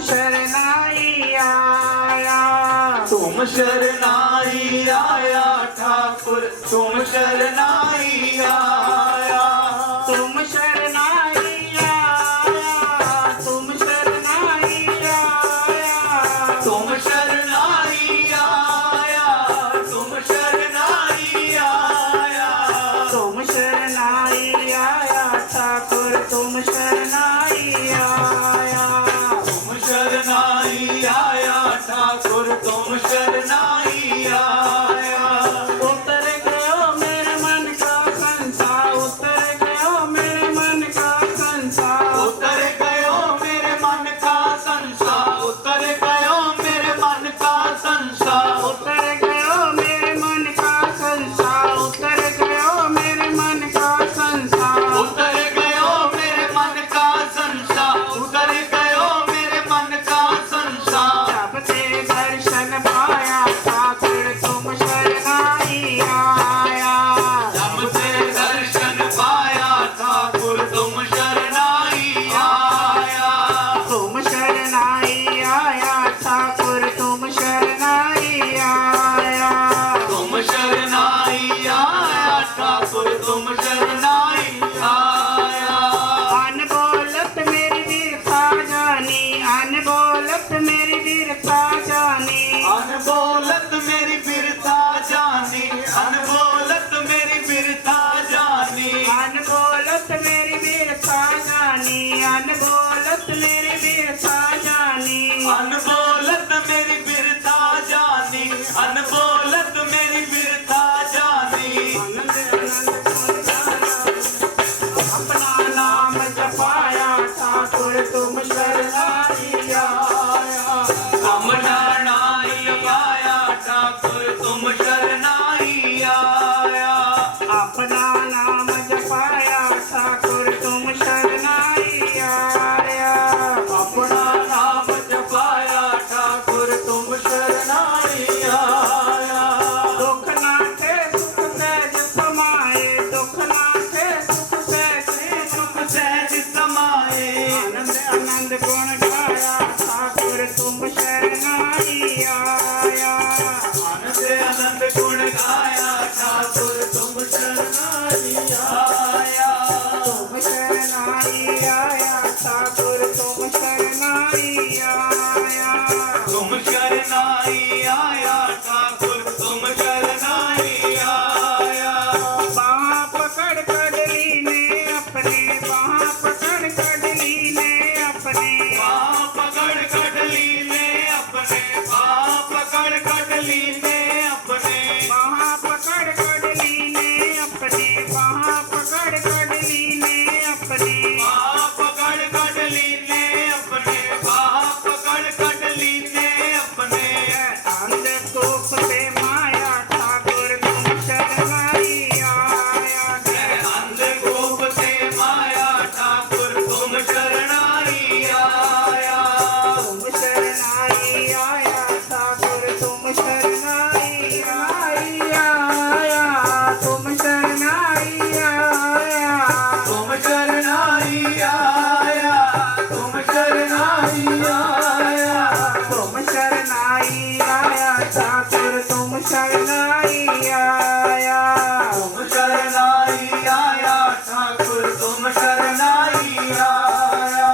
शरनाई आया। तुम शरनाई आया ठाकुर तुम शरनाई आया। तुम शरनाई आया, तुम शरनाई आया। तुम शरनाई आया तुम शरनाई आया। तुम शरनाई आया ठाकुर तुम शरनाई आया। तुम शरनाई आया ठाकुर तुम शरनाई आया। उतर गयो मेरे मन का कंसा, उतर गयो मेरे मन का कंसा। उतर गयो मेरे मन का संसा उतर गयो मेरे मन का संसा। उतर गयो मेरे मन का कंसा, उतर गयो मेरे मन का कंसा। उतर गयो मेरे मन का संसा उतर गयो मेरे मन का संसा। जब से दर्शन पाया ठाकुर तुम शरनाई आया। जब से दर्शन पाया ठाकुर तुम शरनाई आया। तुम शरनाई आया ठाकुर तुम शरनाई आया। तुम शरनाई आया ठाकुर तुम शरनाई आया। अनबोलत मेरी वीरता जानी, अनबोलत मेरी वीरता जानी। अनबोलत मेरी बिरता जानी अनबोलत मेरी बिरता जानी। अनबोलत मेरी वीरता जानी, अनबोलत मेरी वीरता जानी। अनबोलत मेरी बिरता जानी अनबोलत मेरी बिरता जानी। अपना नाम जपाया ठाकुर तुम शरनाई आया। अपना नाई आया ठाकुर तुम शरनाई आया। अपना नाम जपाया ठाकुर तुम शरनाई आया। अपना नाम जपाया ठाकुर तुम शरनाई आया। दुख नाथे सुख सहज समाए, दुख नाथे सुख सहज सुख सहज समाए। आनंद आनंद गुण गाया ठाकुर तुम शरनाई आया। आनंद आनंद गुण गाया ठाकुर तुम शरनाई आया। तुम शरनाई आया ठाकुर तुम शरनाई आया। तुम शरनाई आया ठाकुर तुम शरनाई आया। बाँह पकड़ कड़ली ने अपने, बाँह पकड़ कड़ली ने अपने। बाँह पकड़ कटली ने अपने बाँह पकड़ कटली ने अपने। बाँह पकड़ कड़ली ने अपने, बाँह पकड़ कड़ली ने अपने। बाँह पकड़ कटली ने अपने बाँह पकड़ कटली ने अपने। अंधकूप से माया ठाकुर तुम शरनाई आया। अंधकूप से माया ठाकुर तुम शरनाई आया। तुम शरनाई आया ठाकुर तुम शरनाई आया। तुम शरनाई आया। तुम शरनाई आया तुम शरनाई आया। तुम शरनाई आया ठाकुर तुम शरनाई आया। तुम शरनाई आया ठाकुर तुम शरनाई आया।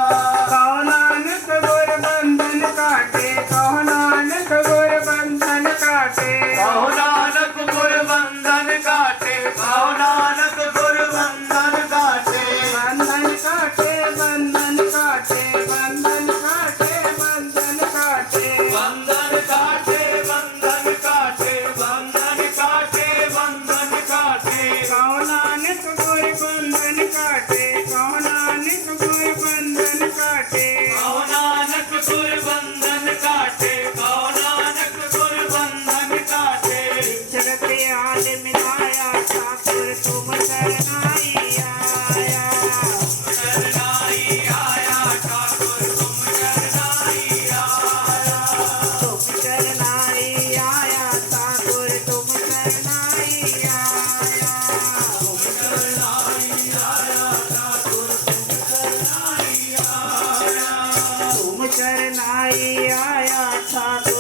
कहो नानक गुर बंधन काटे, कहो नानक गुर बंधन काटे। कहो नानक गुर बंधन काटे कहो नानक गुर बंधन काटे। बंधन काटे बंधन काटे बंधन काटे बंधन काटे। बंधन काटे बंधन काटे बंधन काटे बंधन काटे। कहो नानक गुर बंधन काटे, कहो नानक गुर बंधन काटे। कहो नानक गुर बंधन काटे कहो नानक गुर बंधन काटे। चलत आल मिलाया ठाकुर तुम शरनाई आया। शरनाई आया ठाकुर तुम शरनाई आया। तुम शरनाई आया ठाकुर तुम शरनाई आया। तुम शरनाई आया ठाकुर तुम शरनाई आया। तुम शरनाई आया था